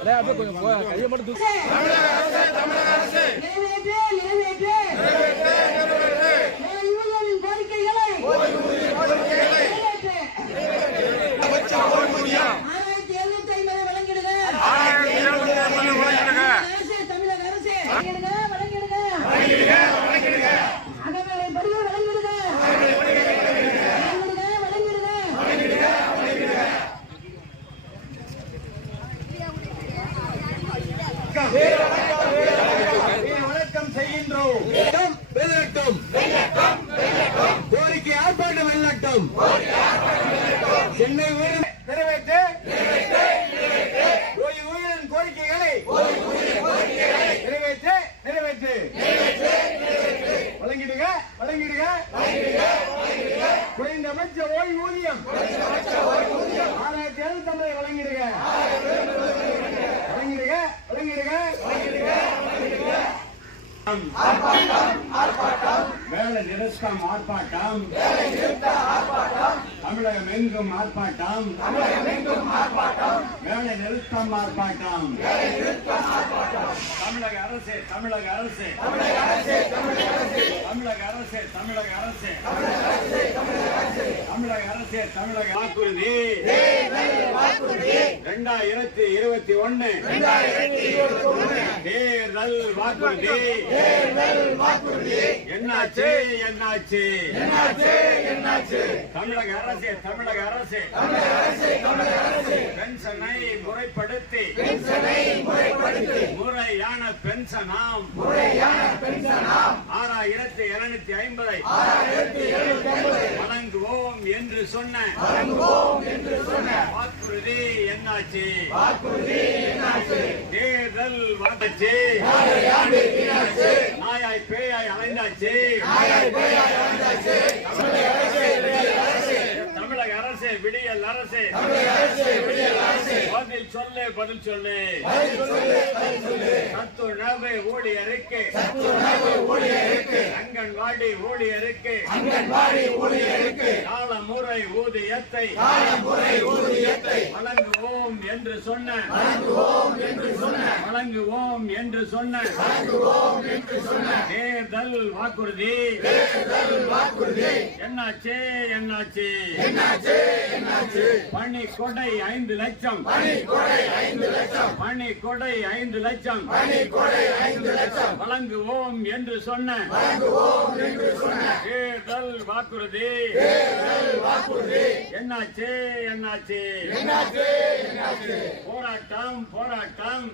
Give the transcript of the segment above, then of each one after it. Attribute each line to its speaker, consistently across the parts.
Speaker 1: ஒரே அப்படியே கொஞ்சம் கையை மட்டும் தூக்கி
Speaker 2: நிறைவேற்று, நிறைவேற்று. என் ஊழியரின் கோரிக்கைகளை நிறைவேற்று. ஆயிரத்தி எழுநூத்தி ஐம்பது வழங்கிடுக. அரசே, தமிழக அரசே. வழங்கிடுக, வழங்கிடுக. அகநிலைப்படி வழங்கிடுக. வழங்கிடுக, வழங்கிடுக.
Speaker 3: வணக்கம். செய்கின்றோம். வெள்ளட்டும் கோரிக்கை ஆர்ப்பாட்டம் வெள்ளட்டும் சென்னை உயர் நிறைவேற்று. ஊழியரின் கோரிக்கைகளை நிறைவேற்று நிறைவேற்று. வழங்கிடுக வழங்கிடுக. குறைந்தபட்ச ஓய்வூதியம் ஆறாயிரத்தி எழுநூத்தி ஐம்பது வழங்கிடுக. வேலை நிறுத்தம் ஆர்ப்பாட்டம். தமிழகம் எங்கும் ஆர்ப்பாட்டம். வேலை நிறுத்தம் ஆர்ப்பாட்டம். தமிழக அரசு தமிழக அரசு. தமிழக அரசு தமிழக அரசு. தமிழக அரசு தமிழக வாக்குறுதி. இரண்டாயிரத்தி இருபத்தி ஒன்னு. தேர்தல் வாக்குறுதி. என்னாச்சு என்னாச்சு? என்னாச்சு தமிழக அரசு தமிழக அரசு. பென்ஷனை முறைப்படுத்தி. முறையான பென்ஷனாம். ஆறாயிரத்தி இருநூத்தி ஐம்பதை. வழங்குவோம் என்று சொன்ன. வாக்குறுதி என்னாச்சு? தேர்தல் வாக்குச்சு நாயாய் பேயாய் அலைந்தாச்சு. தமிழக அரசு விடியல் அரசு. பதில் சொல்லு பதில் சொல்லு. சத்துணவு ஊழியருக்கு அங்கன்வாடி ஊழியருக்கு காலமுறை ஊதியத்தை வழங்குவோம் என்று சொன்ன வழங்குவோம் என்று சொன்ன தேர்தல் வாக்குறுதி என்னாச்சு என்னாச்சு? பணி கொடை ஐந்து லட்சம் பணி கொடை ஐந்து லட்சம் வழங்குவோம் என்று சொன்ன தேர்தல் வாக்குறுதி என்னாச்சு என்னாச்சு? போராட்டம் போராட்டம்.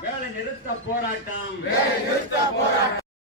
Speaker 3: வேலை நிறுத்த போராட்டம்.